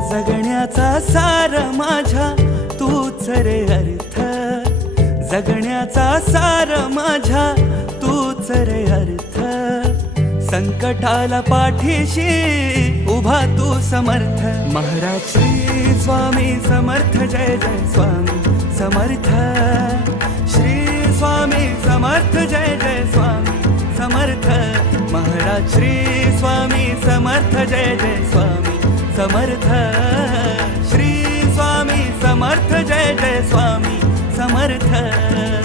जगण्याचा सार माझ्या तूच रे अर्थ, जगण्याचा सार माझ्या तूच रे अर्थ. संकटाला पाठीशी उभा तू समर्थ. महाराज श्री स्वामी समर्थ, जय जय स्वामी समर्थ. श्री स्वामी समर्थ, जय जय स्वामी समर्थ. महाराज श्री स्वामी समर्थ, जय जय स्वामी समर्थ. श्री स्वामी समर्थ, जय जय स्वामी समर्थ.